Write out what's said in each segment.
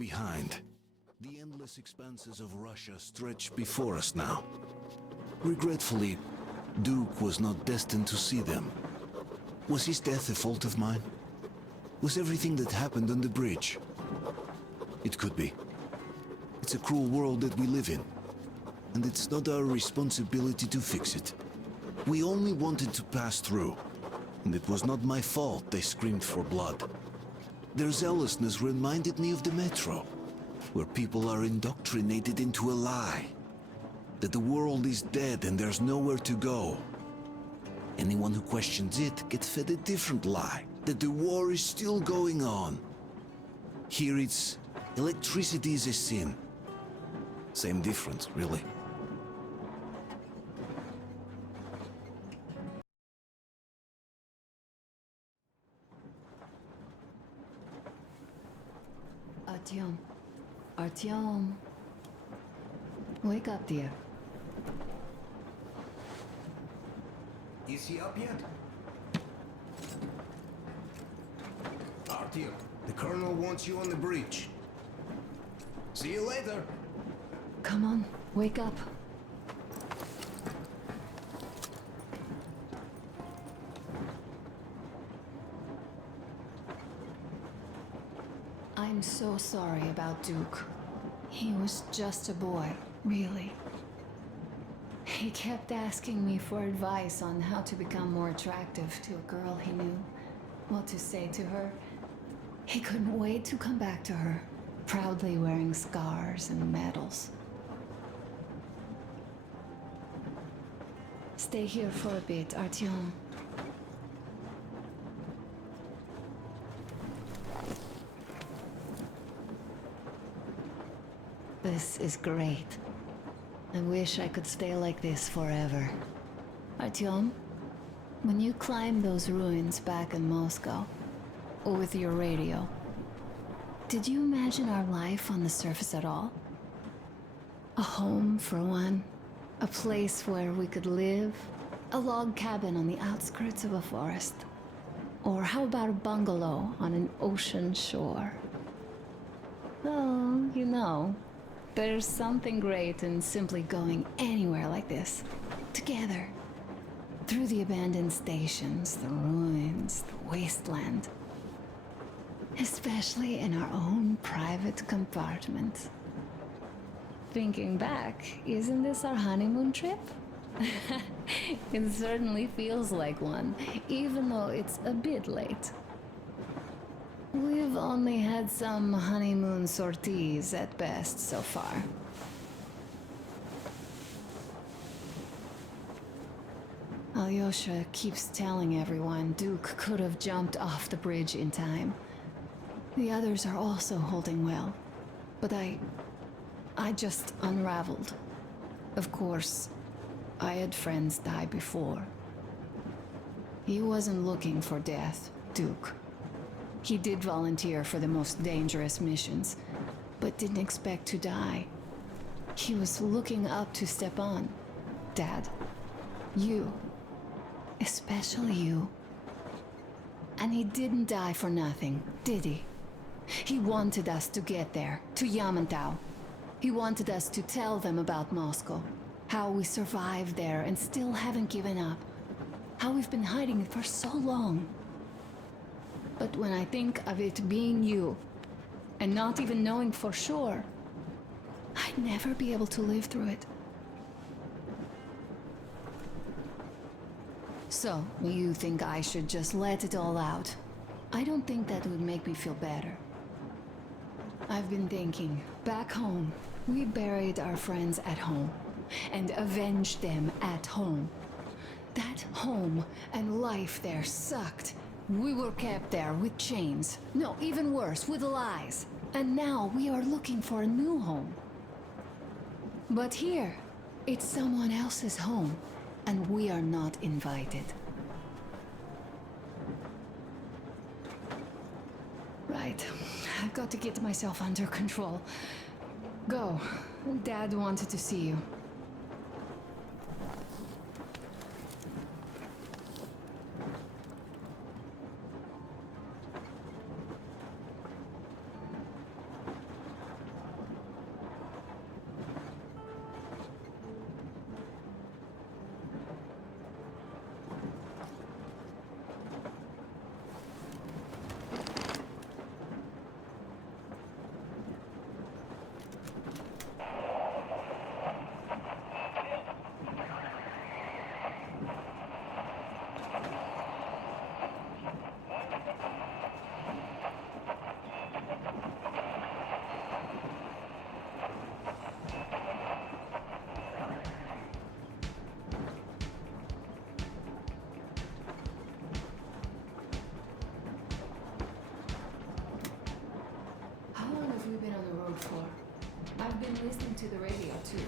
behind. The endless expanses of Russia stretch before us now. Regretfully, Duke was not destined to see them. Was his death a fault of mine? Was everything that happened on the bridge? It could be. It's a cruel world that we live in, and it's not our responsibility to fix it. We only wanted to pass through, and it was not my fault they screamed for blood. Their zealousness reminded me of the Metro, where people are indoctrinated into a lie. That the world is dead and there's nowhere to go. Anyone who questions it gets fed a different lie, that the war is still going on. Here it's electricity is a sin. Same difference, really. Artyom. Artyom. Wake up, dear. Is he up yet? Artyom, the Colonel wants you on the breach. See you later. Come on, wake up. I'm so sorry about Duke. He was just a boy, really. He kept asking me for advice on how to become more attractive to a girl he knew, what to say to her. He couldn't wait to come back to her, proudly wearing scars and medals. Stay here for a bit, Artyom. This is great. I wish I could stay like this forever. Artyom, when you climbed those ruins back in Moscow, with your radio, did you imagine our life on the surface at all? A home, for one. A place where we could live. A log cabin on the outskirts of a forest. Or how about a bungalow on an ocean shore? Oh, you know, there's something great in simply going anywhere like this, together, through the abandoned stations, the ruins, the wasteland. Especially in our own private compartment. Thinking back, isn't this our honeymoon trip? It certainly feels like one, even though it's a bit late. We've only had some honeymoon sorties at best so far. Alyosha keeps telling everyone Duke could have jumped off the bridge in time. The others are also holding well, but I just unraveled. Of course, I had friends die before. He wasn't looking for death, Duke. He did volunteer for the most dangerous missions, but didn't expect to die. He was looking up to Stepan. Dad. You. Especially you. And he didn't die for nothing, did he? He wanted us to get there, to Yamantau. He wanted us to tell them about Moscow. How we survived there and still haven't given up. How we've been hiding it for so long. But when I think of it being you, and not even knowing for sure, I'd never be able to live through it. So, you think I should just let it all out? I don't think that would make me feel better. I've been thinking, back home, we buried our friends at home, and avenged them at home. That home and life there sucked. We were kept there with chains. No, even worse, with lies. And now we are looking for a new home. But here, it's someone else's home, and we are not invited. Right. I've got to get myself under control. Go. Dad wanted to see you. we been on the road for? I've been listening to the radio too.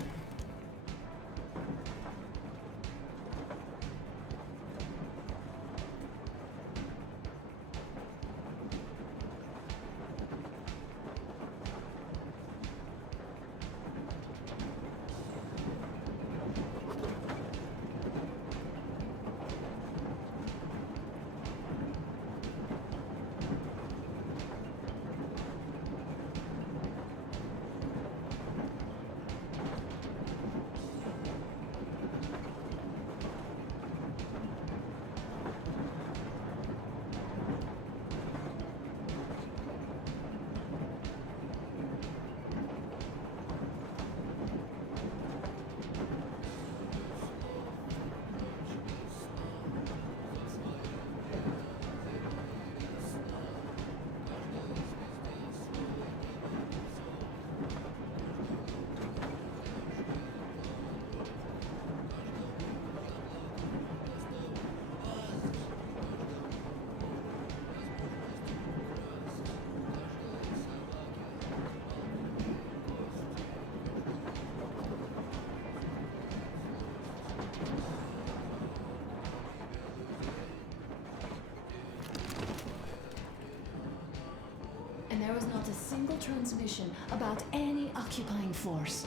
And there was not a single transmission about any occupying force.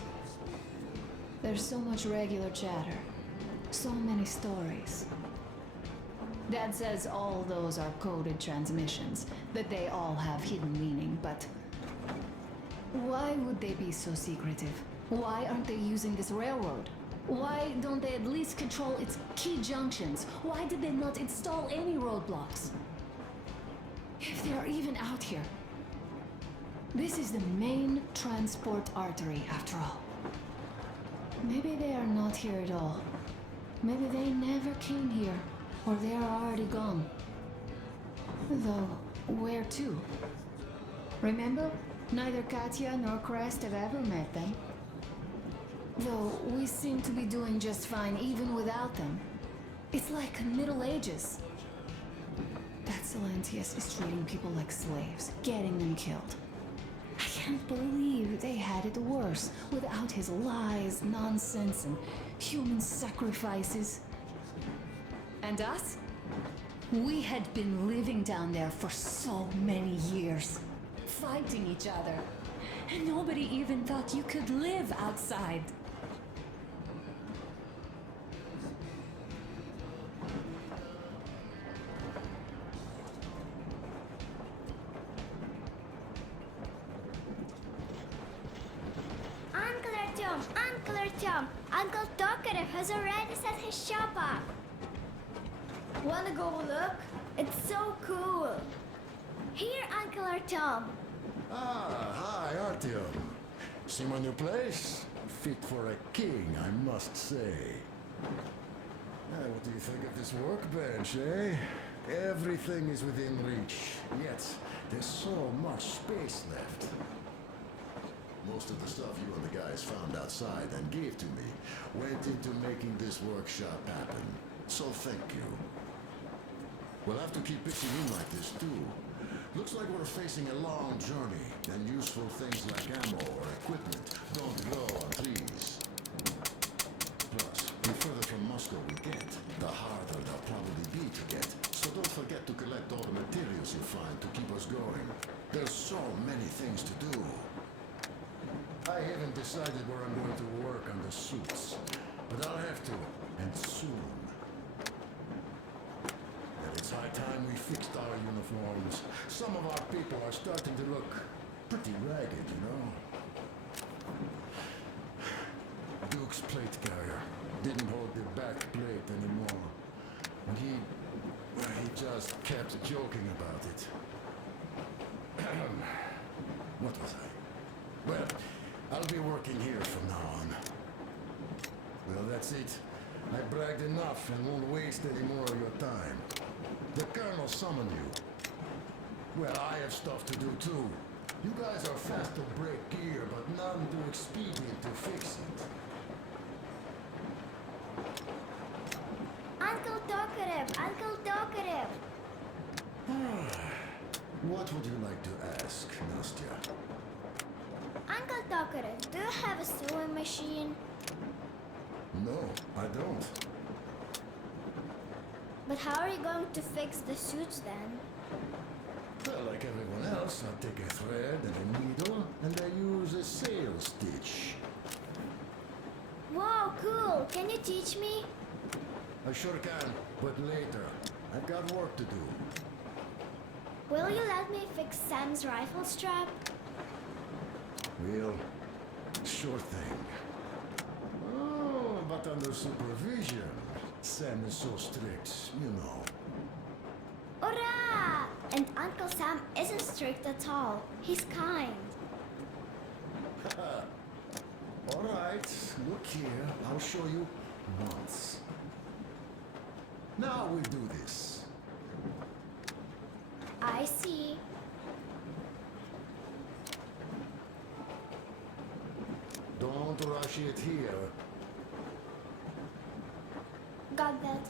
There's so much regular chatter, so many stories. Dad says all those are coded transmissions, that they all have hidden meaning, but why would they be so secretive? Why aren't they using this railroad? Why don't they at least control its key junctions? Why did they not install any roadblocks? If they are even out here. This is the main transport artery, after all. Maybe they are not here at all. Maybe they never came here, or they are already gone. Though, where to? Remember? Neither Katya nor Crest have ever met them. Though, we seem to be doing just fine even without them. It's like Middle Ages. That Silentius is treating people like slaves, getting them killed. I can't believe they had it worse without his lies, nonsense, and human sacrifices. And us? We had been living down there for so many years, fighting each other. And nobody even thought you could live outside. Uncle Tokarev has already set his shop up. Wanna go look? It's so cool. Here, Uncle Artyom. Ah, hi, Artyom. See my new place? Fit for a king, I must say. What do you think of this workbench, eh? Everything is within reach, yet there's so much space left. Most of the stuff you and the guys found outside and gave to me went into making this workshop happen. So thank you. We'll have to keep pitching in like this too. Looks like we're facing a long journey, and useful things like ammo or equipment don't grow on trees. Plus, the further from Moscow we get, the harder they'll probably be to get. So don't forget to collect all the materials you find to keep us going. There's so many things to do. I haven't decided where I'm going to work on the suits, but I'll have to, and soon. And it's high time we fixed our uniforms. Some of our people are starting to look pretty ragged, you know? Duke's plate carrier didn't hold the back plate anymore. And he just kept joking about it. What was I? Well, I'll be working here from now on. Well, that's it. I bragged enough and won't waste any more of your time. The Colonel summoned you. Well, I have stuff to do too. You guys are fast to break gear, but none too expedient to fix it. Uncle Tokarev! Uncle Tokarev! What would you like to ask, Nastya? talkative. Do you have a sewing machine? No, I don't. But how are you going to fix the suits then? Well, like everyone else, I take a thread and a needle, and I use a sail stitch. Wow, cool. Can you teach me? I sure can, but later. I've got work to do. Will you let me fix Sam's rifle strap? Well, sure thing. Oh, but under supervision. Sam is so strict, you know. Hurrah! And Uncle Sam isn't strict at all. He's kind. All right, look here. I'll show you once. Now we do this. I see. Don't rush it here. Got that.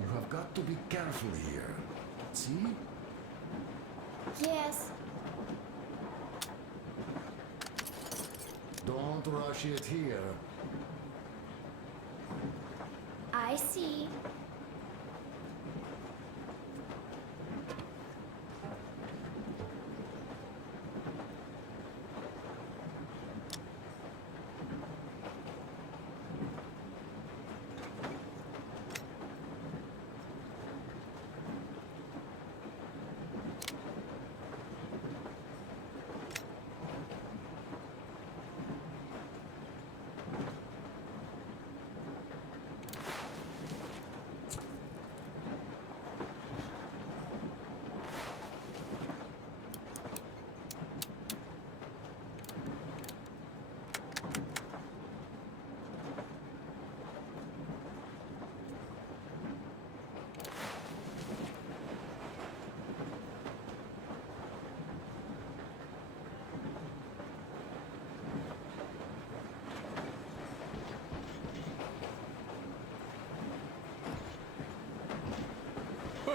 You have got to be careful here. See? Yes. Don't rush it here. I see.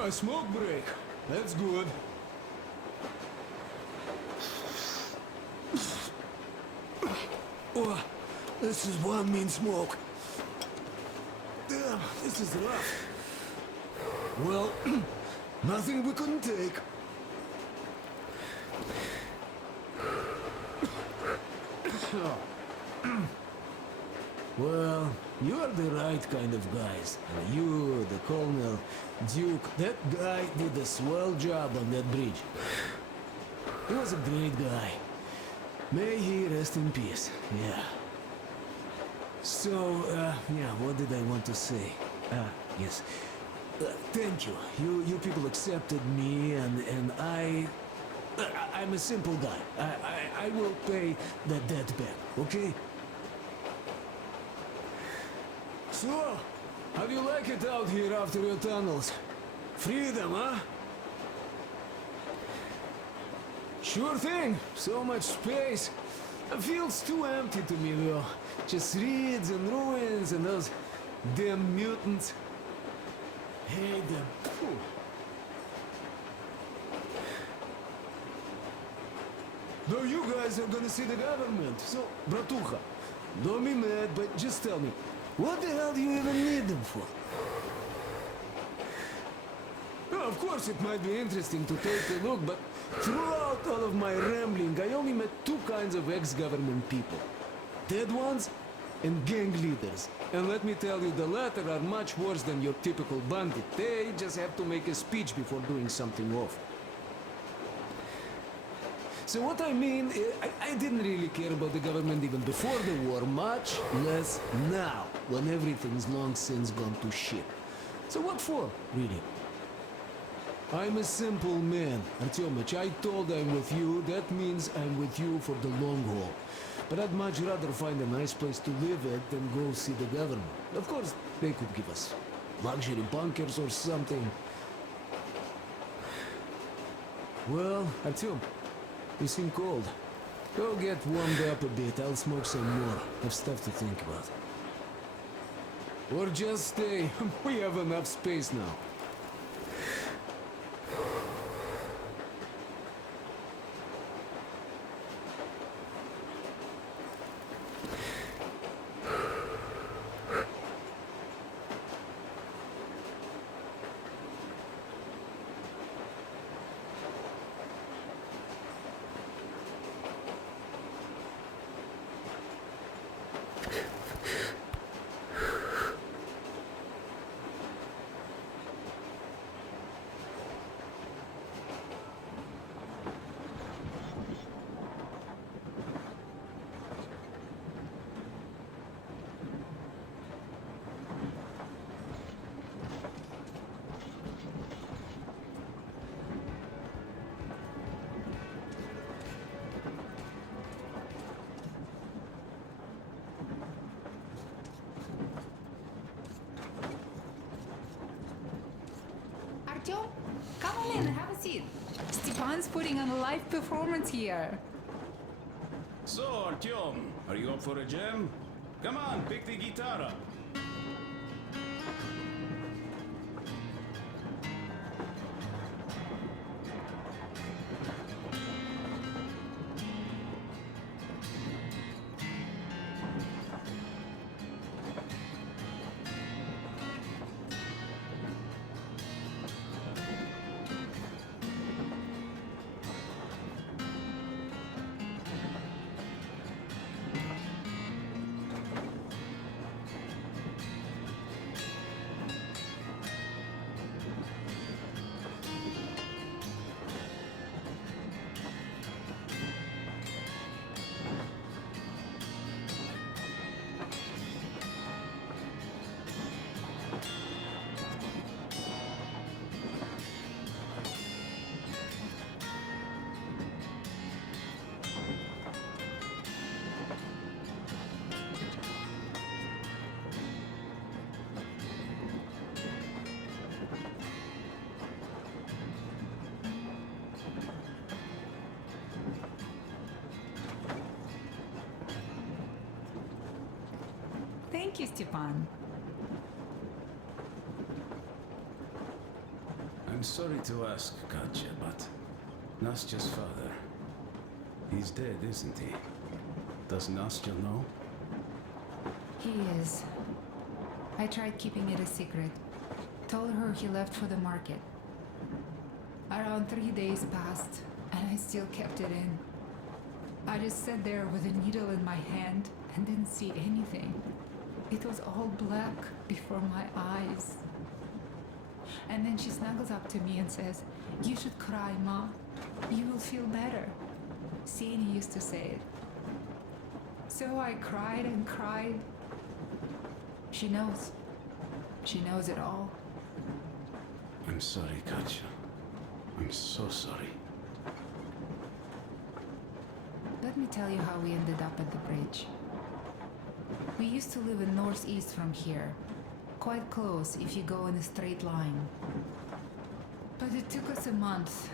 A smoke break. That's good. Oh, this is one mean smoke. Damn, this is rough. Well, nothing we couldn't take. Well, you're the right kind of guys. You, the Colonel, Duke, that guy did a swell job on that bridge. He was a great guy. May he rest in peace, yeah. So, yeah, what did I want to say? Yes. Thank you. You people accepted me, and I'm a simple guy. I will pay the debt back, okay? So, how do you like it out here after your tunnels? Freedom, huh? Sure thing. So much space. It feels too empty to me, though. Just reeds and ruins and those damn mutants. Hate them. Phew. No, you guys are gonna see the government. So, bratucha, don't be mad, but just tell me, what the hell do you even need them for? Well, of course, it might be interesting to take a look, but throughout all of my rambling, I only met two kinds of ex-government people. Dead ones and gang leaders. And let me tell you, the latter are much worse than your typical bandit. They just have to make a speech before doing something awful. So what I mean, I didn't really care about the government even before the war, much less now, when everything's long since gone to shit. So what for, really? I'm a simple man, Artyomich. I told I'm with you, that means I'm with you for the long haul. But I'd much rather find a nice place to live at than go see the government. Of course, they could give us luxury bunkers or something. Well, Artyom, you seem cold. Go get warmed up a bit, I'll smoke some more. Have stuff to think about. Or just stay. We have enough space now. Stefan's putting on a live performance here. So, Artyom, are you up for a jam? Come on, pick the guitar up. Thank you, Stepan. I'm sorry to ask, Katya, but Nastya's father, he's dead, isn't he? Does Nastya know? He is. I tried keeping it a secret. Told her he left for the market. Around 3 days passed, and I still kept it in. I just sat there with a needle in my hand and didn't see anything. It was all black before my eyes. And then she snuggles up to me and says, "You should cry, Ma. You will feel better." Sani used to say it. So I cried and cried. She knows. She knows it all. I'm sorry, Katya. I'm so sorry. Let me tell you how we ended up at the bridge. We used to live in northeast from here. Quite close if you go in a straight line. But it took us a month.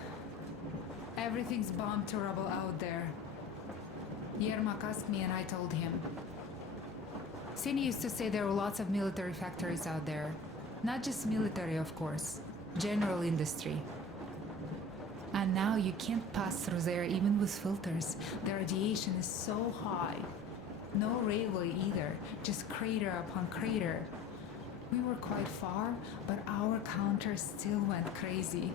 Everything's bombed to rubble out there. Yermak asked me and I told him. Sini used to say there were lots of military factories out there. Not just military, of course. General industry. And now you can't pass through there even with filters. The radiation is so high. No railway either, just crater upon crater. We were quite far, but our counter still went crazy.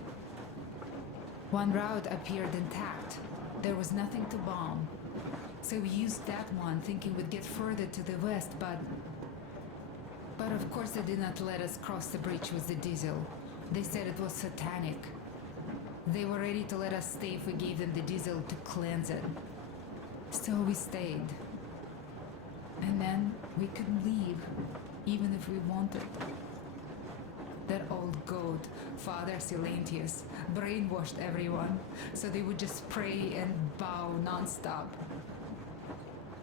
One route appeared intact. There was nothing to bomb. So we used that one, thinking we'd get further to the west, but of course they did not let us cross the bridge with the diesel. They said it was satanic. They were ready to let us stay if we gave them the diesel to cleanse it. So we stayed. And then we couldn't leave, even if we wanted. That old goat, Father Silentius, brainwashed everyone, so they would just pray and bow nonstop.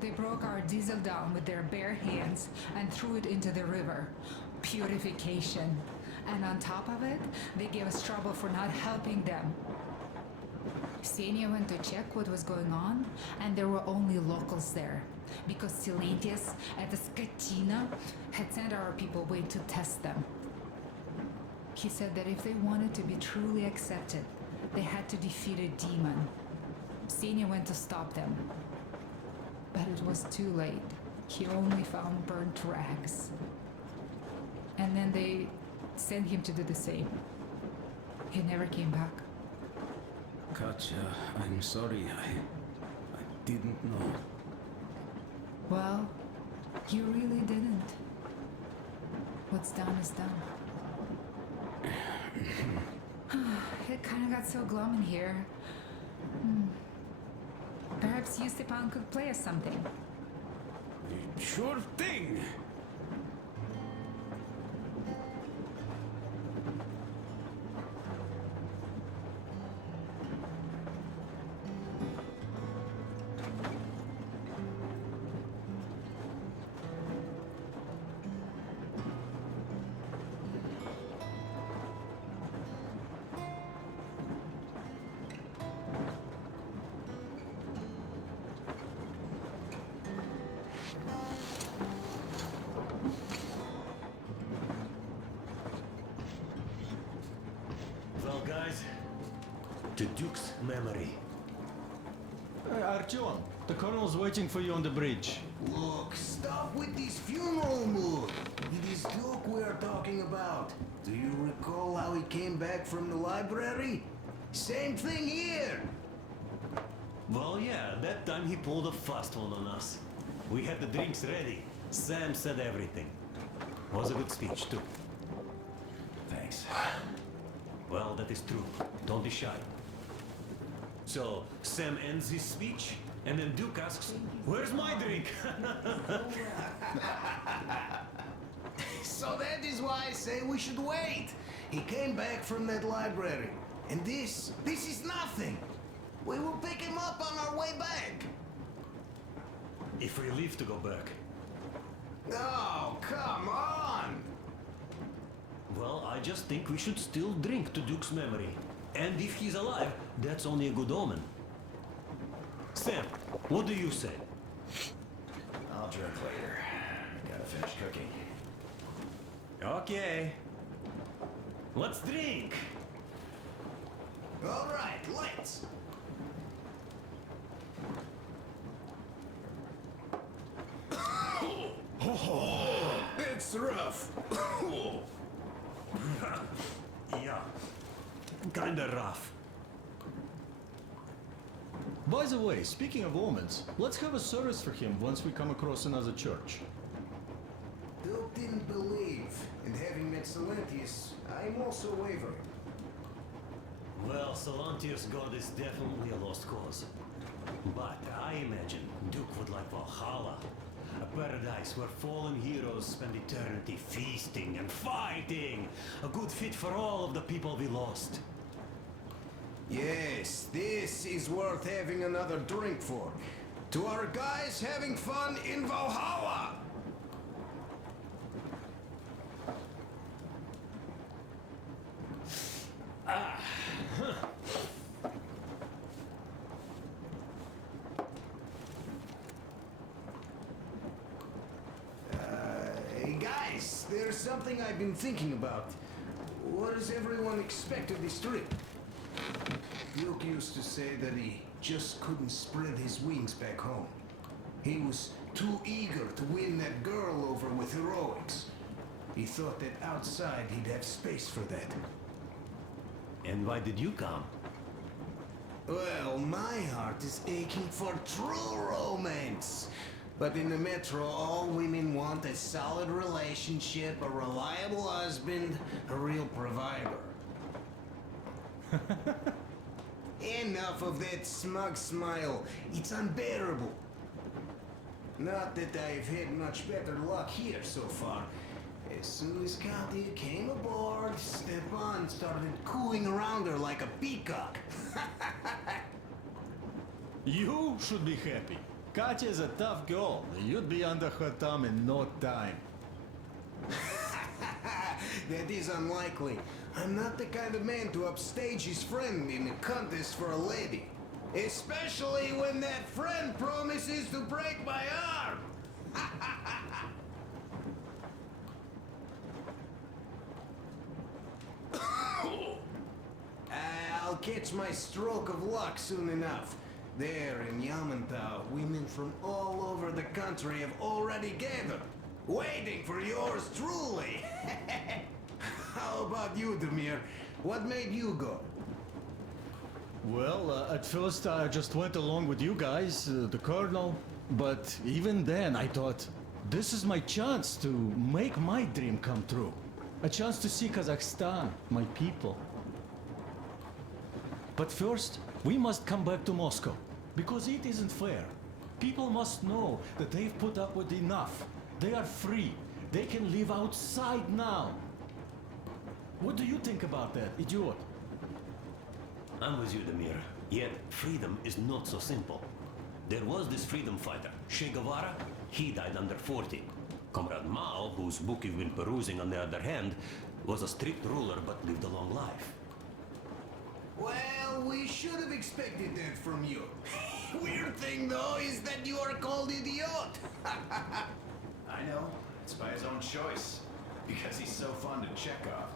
They broke our diesel down with their bare hands and threw it into the river. Purification. And on top of it, they gave us trouble for not helping them. Ksenia went to check what was going on, and there were only locals there, because Silentius at the Skatina had sent our people away to test them. He said that if they wanted to be truly accepted, they had to defeat a demon. Ksenia went to stop them. But it was too late. He only found burnt rags. And then they sent him to do the same. He never came back. Katya, I'm sorry. I didn't know. Well, you really didn't. What's done is done. It kind of got so glum in here. Perhaps you, Stepan, could play us something. Sure thing! to Duke's memory. Artyom, the colonel's waiting for you on the bridge. Look, stop with this funeral mood. It is Duke we are talking about. Do you recall how he came back from the library? Same thing here. Well, yeah, that time he pulled a fast one on us. We had the drinks ready. Sam said everything. Was a good speech, too. Thanks. Well, that is true. Don't be shy. So, Sam ends his speech, and then Duke asks, "Where's my drink?" So that is why I say we should wait. He came back from that library. And this is nothing. We will pick him up on our way back. If we leave to go back. Oh, come on. Well, I just think we should still drink to Duke's memory. And if he's alive, that's only a good omen. Sam, what do you say? I'll drink later. Gotta finish cooking. Okay. Let's drink! All right, let's. It's rough. Yeah. Kinda rough. By the way, speaking of omens, let's have a service for him once we come across another church. Duke didn't believe, and having met Silentius, I'm also wavering. Well, Solantius' god is definitely a lost cause. But I imagine Duke would like Valhalla. A paradise where fallen heroes spend eternity feasting and fighting. A good fit for all of the people we lost. Yes, this is worth having another drink for. To our guys having fun in Valhalla! Hey guys, there's something I've been thinking about. What does everyone expect of this trip? Duke used to say that he just couldn't spread his wings back home. He was too eager to win that girl over with heroics. He thought that outside he'd have space for that. And why did you come? Well, my heart is aching for true romance. But in the metro, all women want a solid relationship, a reliable husband, a real provider. Enough of that smug smile. It's unbearable. Not that I've had much better luck here so far. As soon as Katya came aboard, Stepan started cooing around her like a peacock. You should be happy. Katya's a tough girl. You'd be under her thumb in no time. That is unlikely. I'm not the kind of man to upstage his friend in a contest for a lady. Especially when that friend promises to break my arm. I'll catch my stroke of luck soon enough. There in Yamantau, women from all over the country have already gathered, waiting for yours truly. How about you, Demir? What made you go? Well, at first I just went along with you guys, the colonel. But even then I thought, this is my chance to make my dream come true. A chance to see Kazakhstan, my people. But first, we must come back to Moscow, because it isn't fair. People must know that they've put up with enough. They are free. They can live outside now. What do you think about that, idiot? I'm with you, Demir. Yet, freedom is not so simple. There was this freedom fighter, Che Guevara. He died under 40. Comrade Mao, whose book you've been perusing on the other hand, was a strict ruler but lived a long life. Well, we should have expected that from you. Weird thing, though, is that you are called idiot. I know. It's by his own choice. Because he's so fond of Chekhov.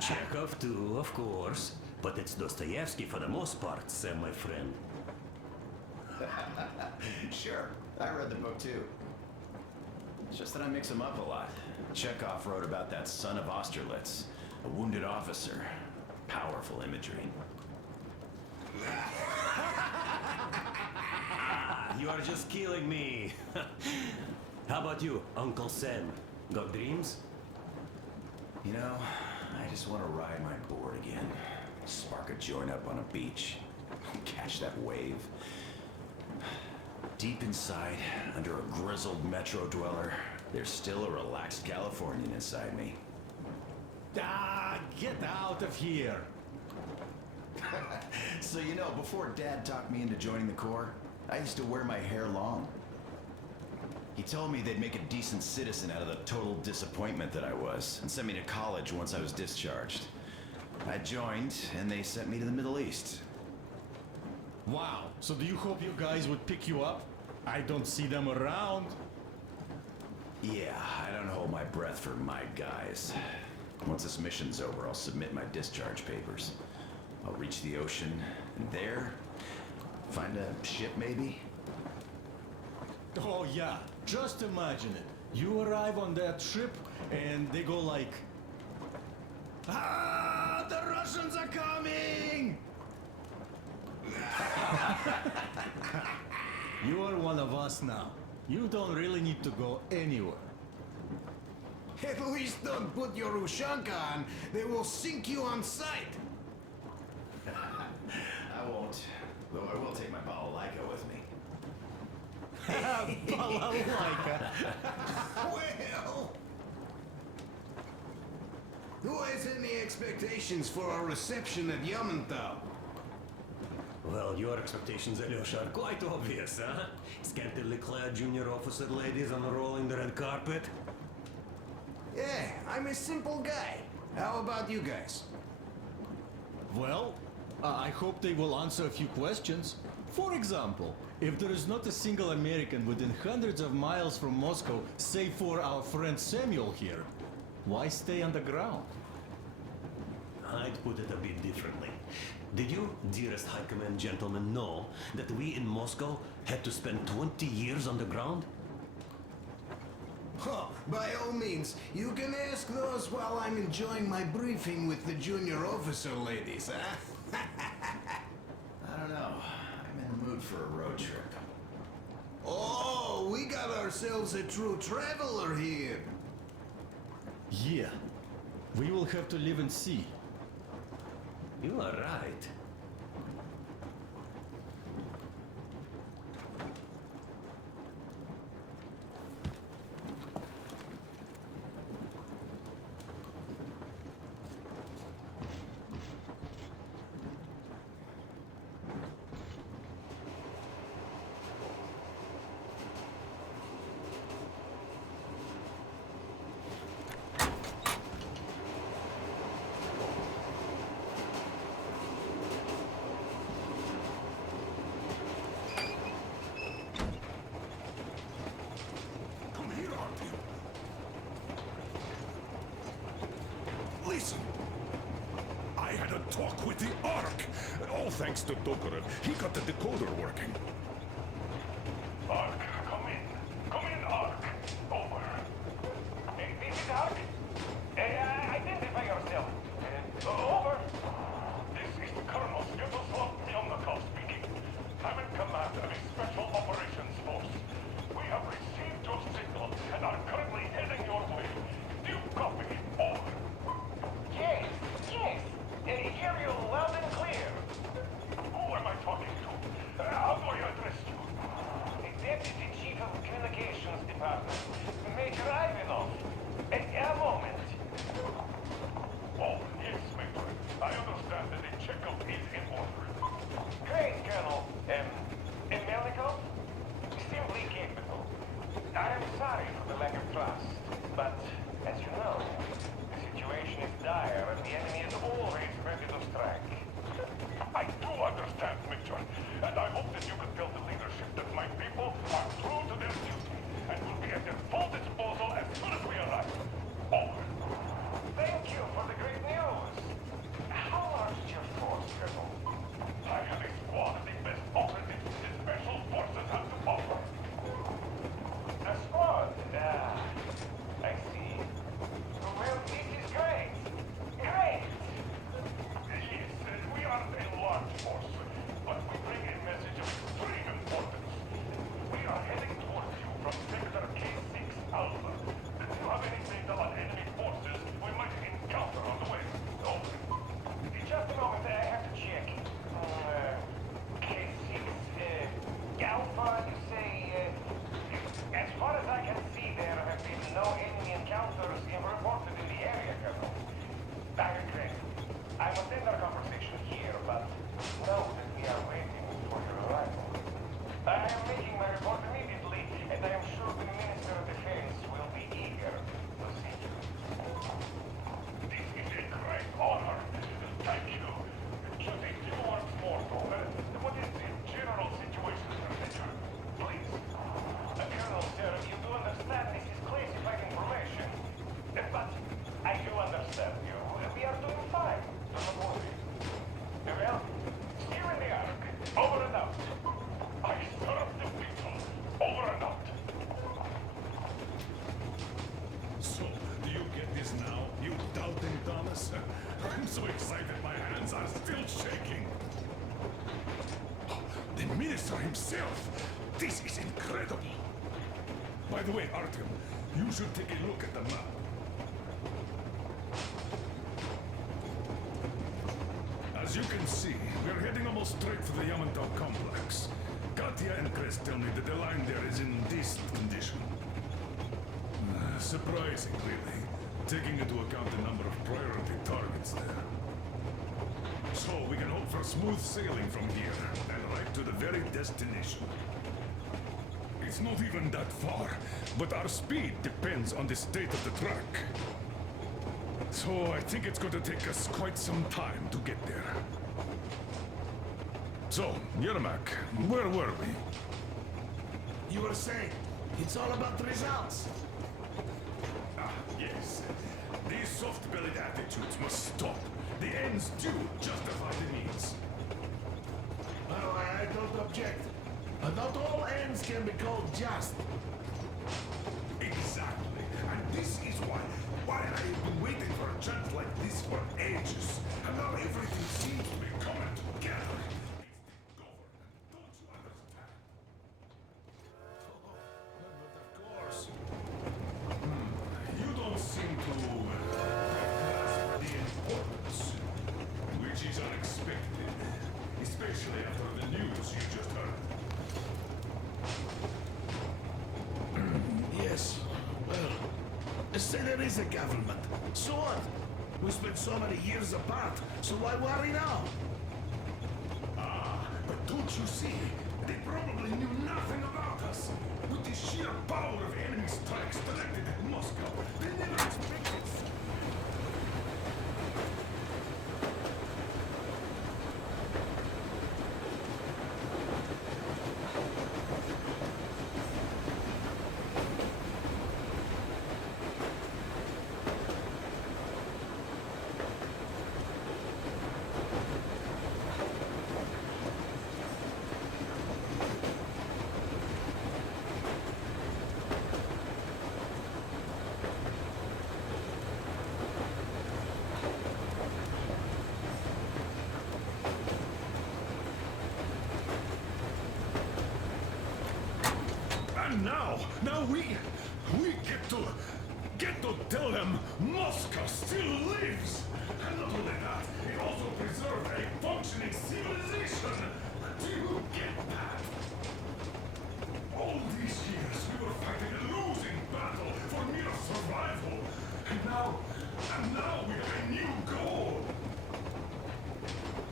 Chekhov too, of course. But it's Dostoevsky for the most part, Sam, my friend. Sure, I read the book too. It's just that I mix them up a lot. Chekhov wrote about that son of Austerlitz, a wounded officer. Powerful imagery. You are just killing me. How about you, Uncle Sam? Got dreams? You know, I just want to ride my board again. Spark a joint up on a beach. Catch that wave. Deep inside, under a grizzled metro dweller, there's still a relaxed Californian inside me. Ah, get out of here! So you know, before Dad talked me into joining the Corps, I used to wear my hair long. He told me they'd make a decent citizen out of the total disappointment that I was, and sent me to college once I was discharged. I joined, and they sent me to the Middle East. Wow, so do you hope you guys would pick you up? I don't see them around. Yeah, I don't hold my breath for my guys. Once this mission's over, I'll submit my discharge papers. I'll reach the ocean, and there, find a ship maybe? Oh yeah, just imagine it. You arrive on that ship and they go like, "Ah, the Russians are coming!" You are one of us now. You don't really need to go anywhere. At least don't put your Ushanka on. They will sink you on sight. I won't, though I will take my balalaika with me. Balalaika. Well, who has any expectations for our reception at Yamantau? Well, your expectations, Alyosha, are quite obvious, huh? Scantily clad junior officer ladies unrolling the red carpet. Yeah, I'm a simple guy. How about you guys? Well, I hope they will answer a few questions. For example, if there is not a single American within hundreds of miles from Moscow, save for our friend Samuel here, why stay underground? I'd put it a bit differently. Did you, dearest High Command gentlemen, know that we in Moscow had to spend 20 years underground? Oh, by all means, you can ask those while I'm enjoying my briefing with the junior officer ladies, huh? I don't know. I'm in the mood for a road trip. Oh, we got ourselves a true traveler here. Yeah, we will have to live and see. You are right. Listen. I had a talk with the Ark. All thanks to Tokarev. He got the decoder working. Ark, come in. Come in, Ark. Over. This is Ark. Identify yourself. Over. This is Colonel Sviatoslav Melnikov speaking. I'm in command of a special operations force. We have received your signal and are currently heading your way. Do you copy? Over. Yes. Hear you loud and clear. Who am I talking to? How do I address Minister himself! This is incredible! By the way, Artyom, you should take a look at the map. As you can see, we're heading almost straight for the Yamantau complex. Katya and Crest tell me that the line there is in decent condition. Surprising, really, taking into account the number of priority targets there. So we can hope for smooth sailing from here, and right to the very destination. It's not even that far, but our speed depends on the state of the track. So I think it's going to take us quite some time to get there. So, Yermak, where were we? You were saying, it's all about the results. Ah, yes. These soft-bellied attitudes must stop. The ends do justify the means. Oh, I don't object. But not all ends can be called just. Exactly. And this is why I have been waiting for a chance like this for ages. And now everything seems to be coming together. It's the government. Don't you understand? But of course. You don't seem to grasp the importance, which is unexpected, especially after the news you just heard. Yes. Well, say there is a government. So what? We spent so many years apart, so why worry now? Ah, but don't you see? They probably knew nothing about us. With the sheer power of enemy strikes directed at Moscow, they never expected. And now we get to tell them Moscow still lives. And not only that, it also preserved a functioning civilization. Do you get that? All these years we were fighting a losing battle for mere survival. And now we have a new goal.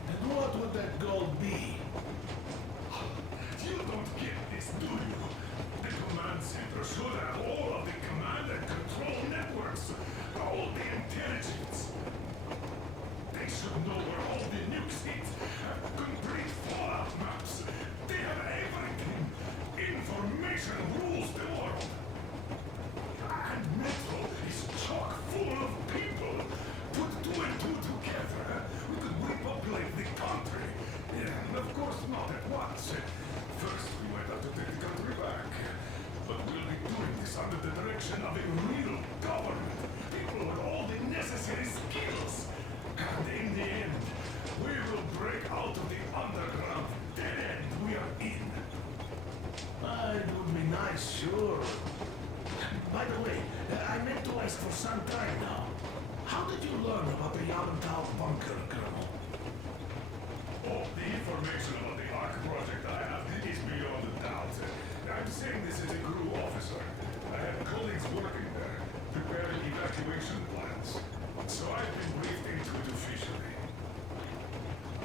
And what would that goal be? You don't get this, do you? The command center should have all of the command and control networks, all the intelligence. They should know where all the nukes hit, have complete fallout maps. They have everything. Information rules the world. And Metro is chock full of people. Put two and two together, we could repopulate the country. And of course not at once. First, we might have to take the country back. But we'll be doing this under the direction of a real government. People with all the necessary skills. And in the end, we will break out of the underground dead end we are in. It would be nice, sure. By the way, I meant to ask for some time now. How did you learn about the Yamantau bunker, Colonel? Oh, the information about the ARC project I have is beyond a doubt. I'm saying this as a crew officer. I have colleagues working there, preparing evacuation plans. So I've been briefed into it officially.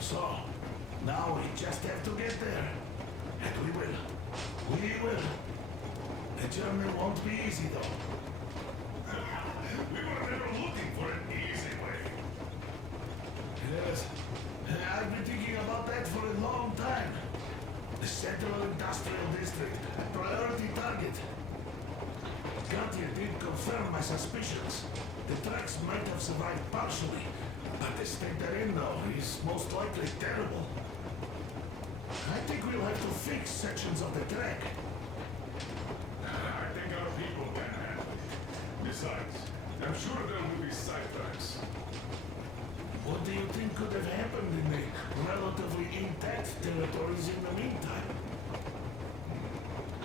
So, now we just have to get there. And we will. We will. The journey won't be easy, though. We were never looking for an easy way. Yes. I've been thinking about that for a long time. The Central Industrial District, a priority target. Katya did confirm my suspicions. The tracks might have survived partially, but the state they're in, though, is most likely terrible. I think we'll have to fix sections of the track. I think our people can handle it. Besides, I'm sure there will be side tracks. What do you think could have happened in the relatively intact territories in the meantime?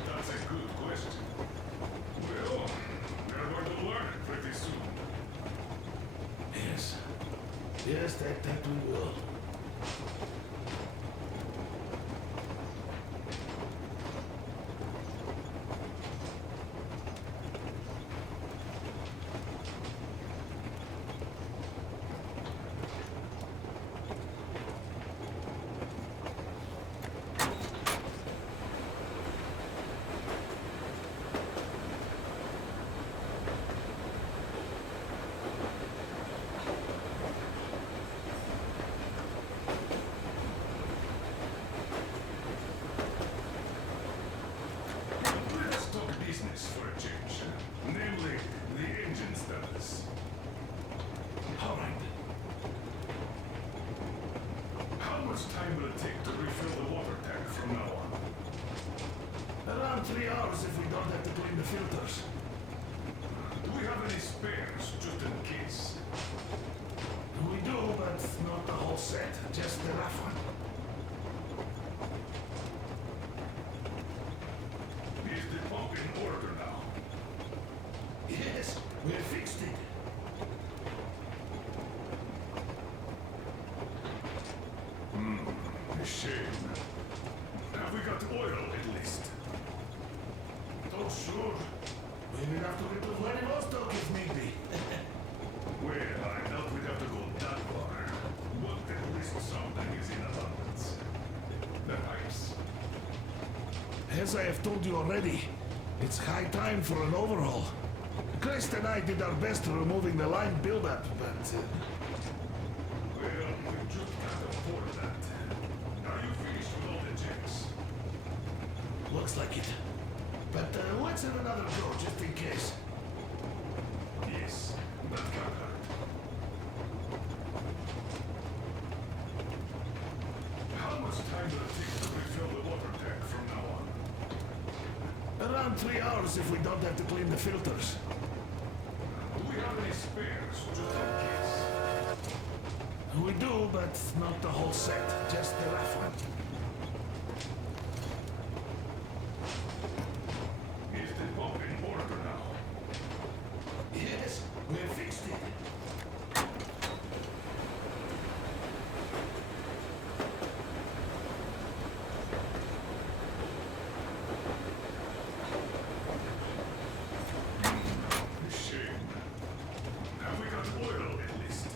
That's a good question. Well, we're going to learn it pretty soon. Yes. Yes, that we will. Let's talk business for a change. Namely, the engine status. All right. How much time will it take to refill the water tank from now on? Around 3 hours if we don't have to clean the filters. Do we have any spares, just in case? We do, but not the whole set, just the rough one. Is the pump in order now? Yes, we fixed it. A shame. Have we got oil at least? Oh, sure. We will have to get to Vladivostok if need be. Well, I doubt we'd have to go that far. But at least something is in abundance. The pipes. As I have told you already, it's high time for an overhaul. Crest and I did our best removing the line buildup, but Well, we just can't afford that. Are you finished with all the checks? looks like it. But let's have another go, just in case. Yes, that can't hurt. How much time will it take to refill the water tank from now on? Around 3 hours if we don't have to clean the filters. Do we have any spares, just in case? We do, but not the whole set, just the rough one. Is the pump in order now? Yes, we fixed it. A shame. Have we got oil at least?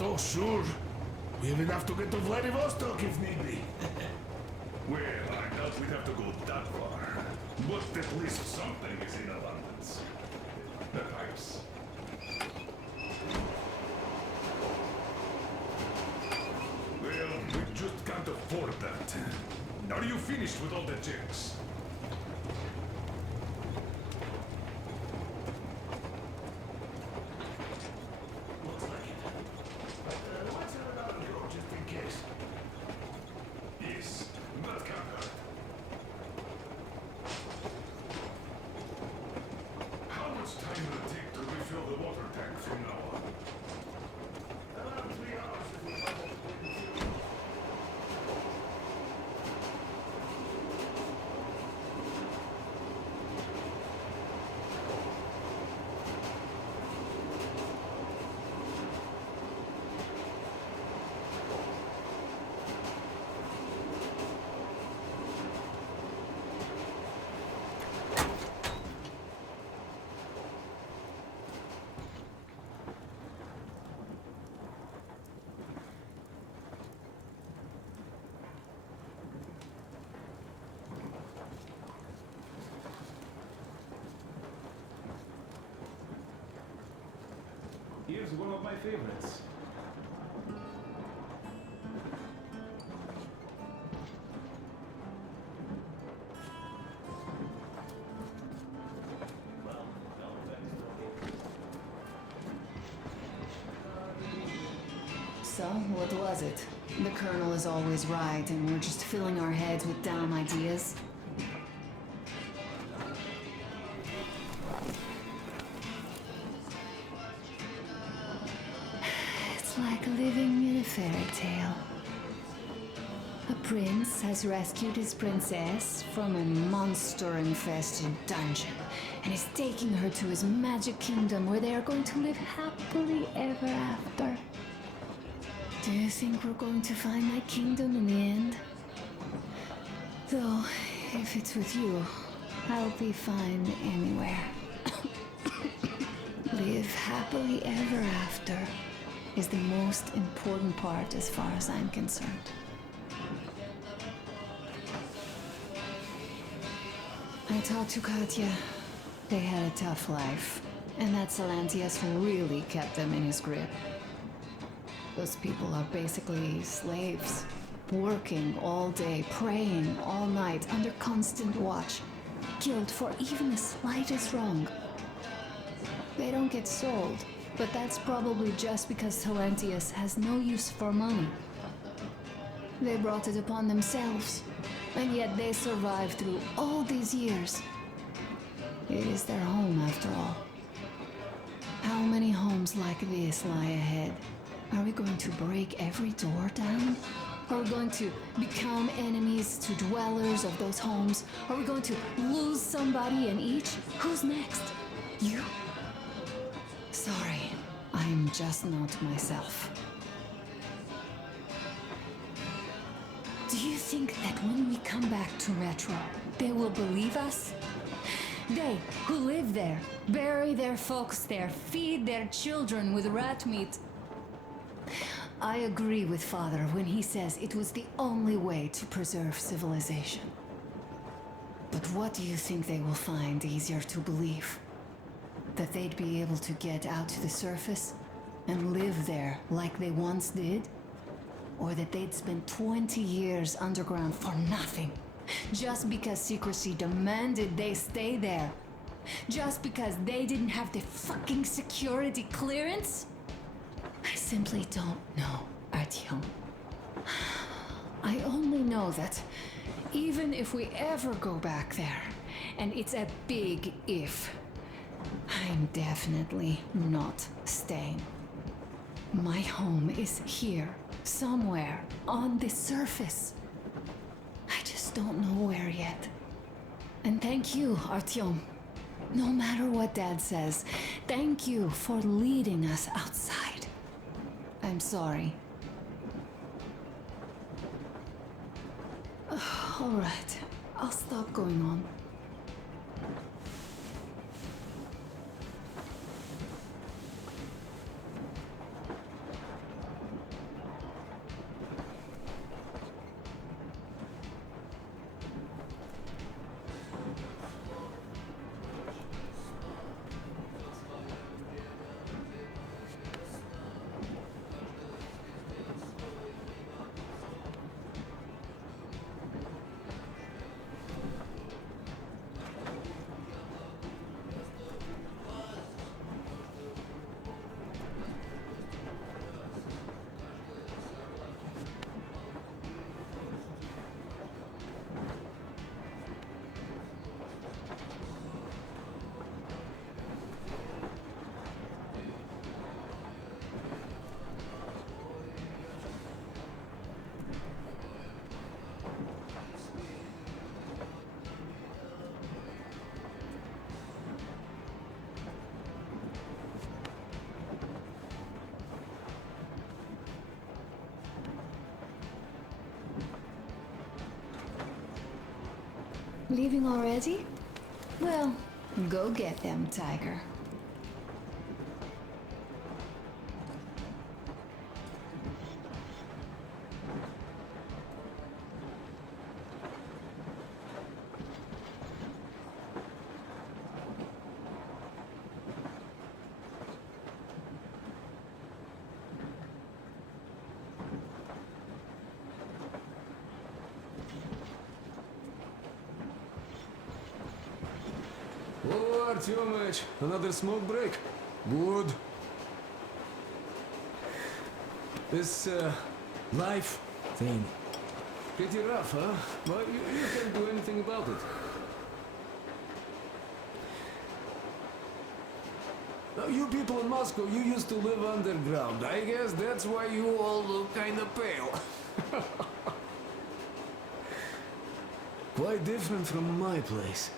Oh, sure. We have enough to get to Vladivostok if need be. Well, I doubt we'd have to go that far. But at least something is in abundance. The pipes. Well, we just can't afford that. Are you finished with all the checks? Looks like it. But let's have another go, just in case. Yes, that can't hurt. How much time will it take to refill the water tank from now on? Around 3 hours if we don't have to clean the filters. Here's one of my favorites. So, what was it? The Colonel is always right, and we're just filling our heads with damn ideas. fairy tale. A prince has rescued his princess from a monster-infested dungeon and is taking her to his magic kingdom where they are going to live happily ever after. Do you think we're going to find that kingdom in the end? Though, if it's with you, I'll be fine anywhere. Live happily ever after is the most important part as far as I'm concerned. I talked to Katya. They had a tough life, and that Salantius really kept them in his grip. Those people are basically slaves, working all day, praying all night, under constant watch, killed for even the slightest wrong. They don't get sold, but that's probably just because Salantius has no use for money. They brought it upon themselves, and yet they survived through all these years. It is their home, after all. How many homes like this lie ahead? Are we going to break every door down? Are we going to become enemies to dwellers of those homes? Are we going to lose somebody in each? Who's next? You? Sorry, I'm just not myself. Do you think that when we come back to Retro, they will believe us? They, who live there, bury their folks there, feed their children with rat meat. I agree with Father when he says it was the only way to preserve civilization. But what do you think they will find easier to believe? That they'd be able to get out to the surface and live there like they once did? Or that they'd spend 20 years underground for nothing? Just because secrecy demanded they stay there? Just because they didn't have the fucking security clearance? I simply don't know, Artyom. I only know that even if we ever go back there, and it's a big if, I'm definitely not staying. My home is here, somewhere, on the surface. I just don't know where yet. And thank you, Artyom. No matter what Dad says, thank you for leading us outside. I'm sorry. All right, I'll stop going on. Leaving already? Well, go get them, Tiger. Oh, Artyomich, another smoke break. Good. This, life thing. Pretty rough, huh? But you can't do anything about it. Now, you people in Moscow, you used to live underground. I guess that's why you all look kind of pale. Quite different from my place.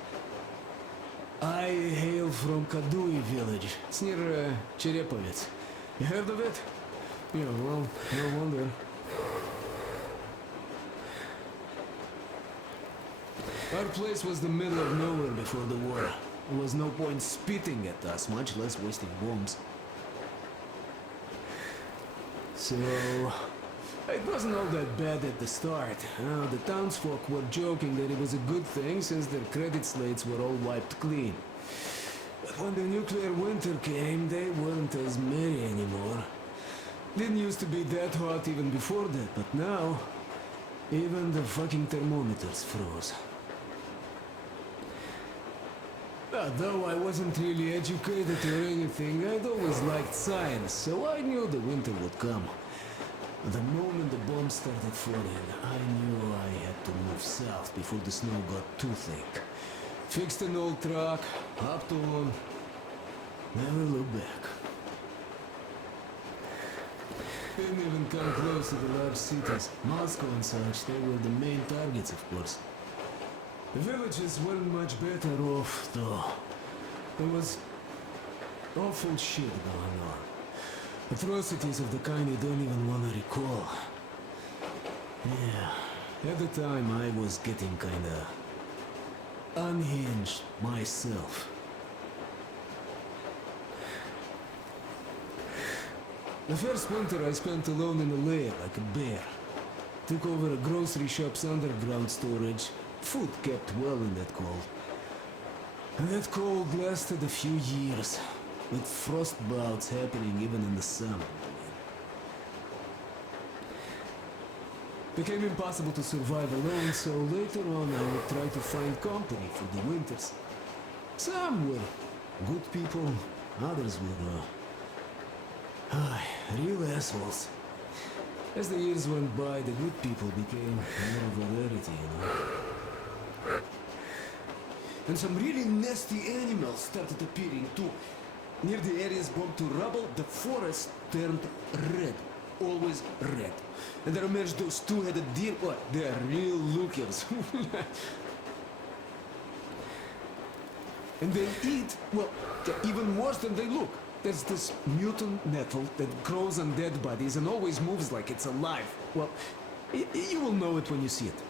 I hail from Kadui village. It's near Cherepovets. You heard of it? Yeah, well, no wonder. Our place was the middle of nowhere before the war. There was no point spitting at us, much less wasting bombs. So, it wasn't all that bad at the start. The townsfolk were joking that it was a good thing since their credit slates were all wiped clean. But when the nuclear winter came, they weren't as merry anymore. Didn't used to be that hot even before that, but now, even the fucking thermometers froze. Though I wasn't really educated or anything, I'd always liked science, so I knew the winter would come. The moment the bombs started falling, I knew I had to move south before the snow got too thick. Fixed an old truck, hopped on, never looked back. Didn't even come close to the large cities. Moscow and such, they were the main targets, of course. The villages weren't much better off, though. There was awful shit going on. Atrocities of the kind you don't even want to recall. Yeah, at the time I was getting kinda unhinged myself. The first winter I spent alone in a lair like a bear. Took over a grocery shop's underground storage. Food kept well in that cold. And that cold lasted a few years, with frost bouts happening even in the summer. Became impossible to survive alone, so later on I would try to find company for the winters. Some were good people, others were real assholes. As the years went by, the good people became more of a rarity, you know. And some really nasty animals started appearing too. Near the areas bombed to rubble, the forest turned red. Always red. And there emerged those two-headed deer. What? They are real lookers. And they eat, well, even worse than they look. There's this mutant nettle that grows on dead bodies and always moves like it's alive. Well, you will know it when you see it.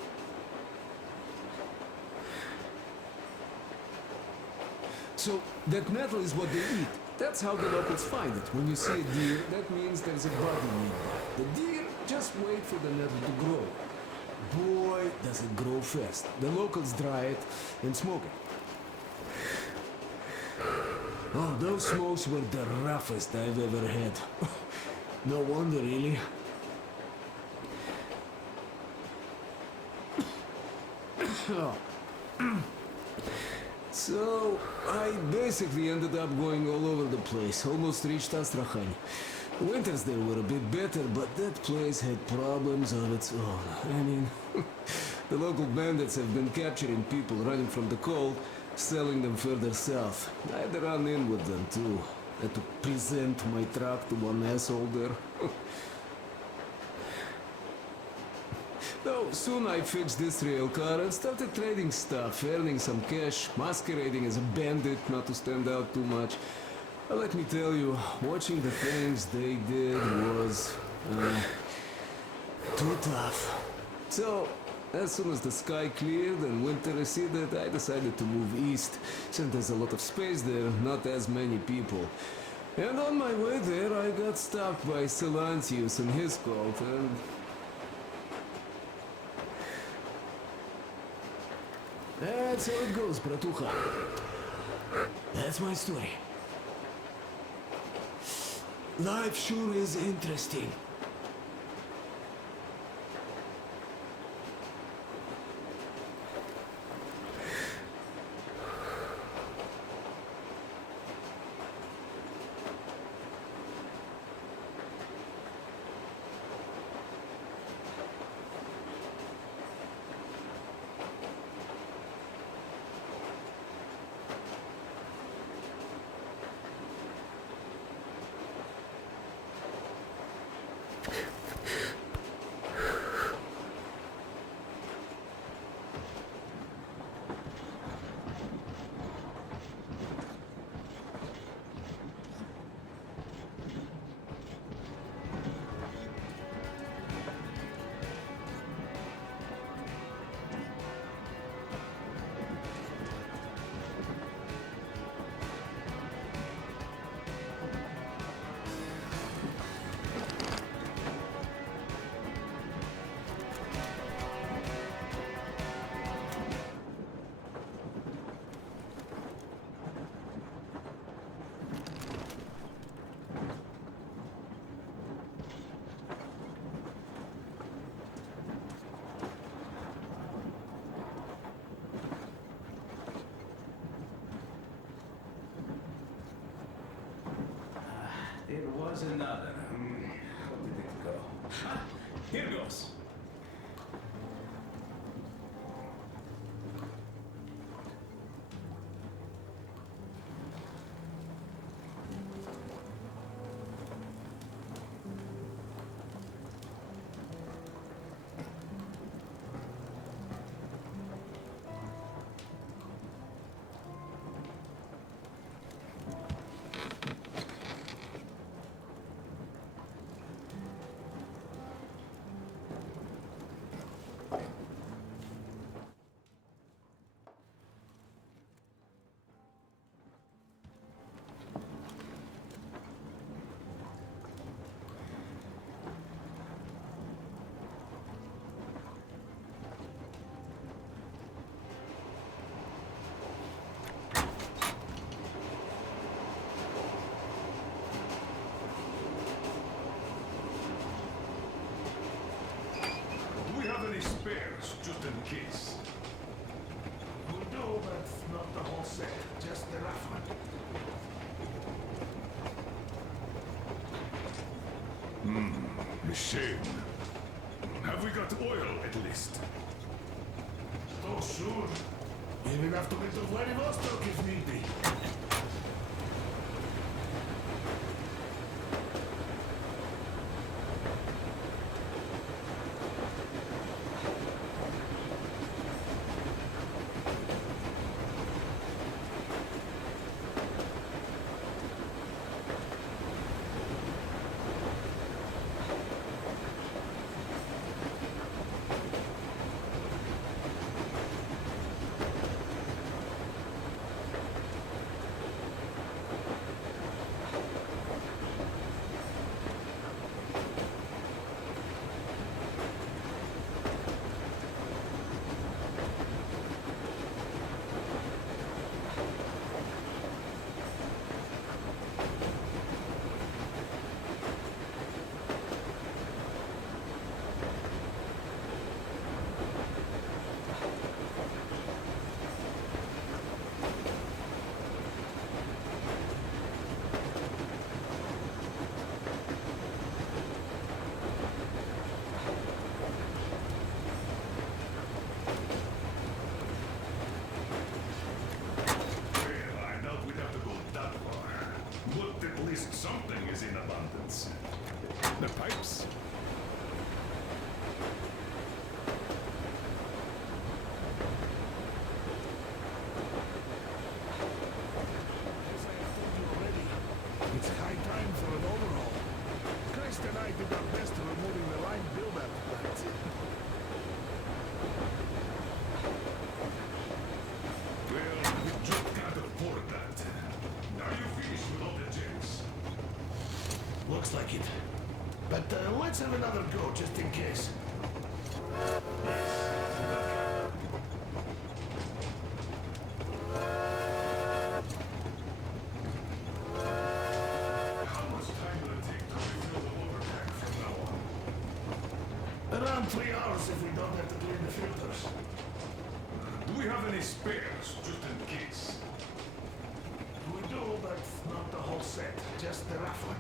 So, that nettle is what they eat. That's how the locals find it. When you see a deer, that means there's a body nearby. The deer just wait for the nettle to grow. Boy, does it grow fast. The locals dry it and smoke it. Oh, those smokes were the roughest I've ever had. No wonder, really. So, I basically ended up going all over the place, almost reached Astrakhan. Winters there were a bit better, but that place had problems of its own. I mean, the local bandits have been capturing people running from the cold, selling them further south. I had to run in with them too. Had to present my truck to one asshole there. Though soon I fixed this rail car and started trading stuff, earning some cash, masquerading as a bandit not to stand out too much. But let me tell you, watching the things they did was too tough. So, as soon as the sky cleared and winter receded, I decided to move east, since there's a lot of space there, not as many people. And on my way there, I got stopped by Silantius and his cult, and that's how it goes, bratucha. That's my story. Life sure is interesting. Shame. Have we got oil at least? Oh, sure. Even have to get to Vladivostok if need be. Something is in abundance. The pipes? It's high time for an overhaul. Christ and I did our best removing the line buildup, but... Well, we just can't afford that. Are you finished with all the jigs? Looks like it. But let's have another go, just in case. How much time will it take to refill the water tank from now on? Around 3 hours if we don't have to clean the filters. Do we have any spares, just in case? We do, but not the whole set. Just the rough one.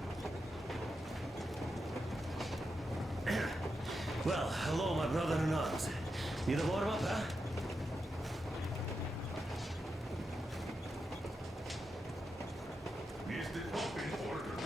Well, hello, my brother in arms. Need a warm up, huh? Is the pump in order now?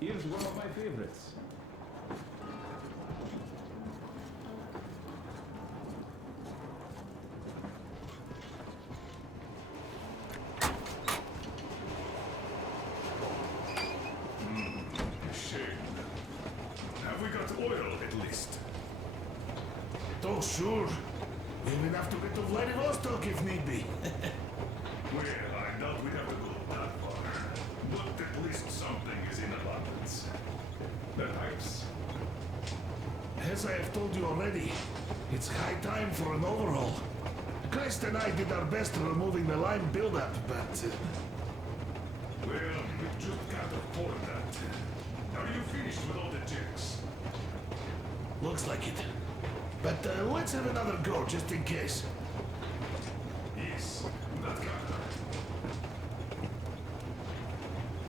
Here's one of my favorites. Shame. Have we got oil at least? Oh, sure. Even have to get to Vladivostok if need be. Well, I doubt we'd have to go that far. But at least something is in abundance. The pipes? As I have told you already, it's high time for an overhaul. Christ and I did our best removing the line buildup, but... Well, we just can't afford that. Are you finished with all the jigs? Looks like it. But let's have another go, just in case.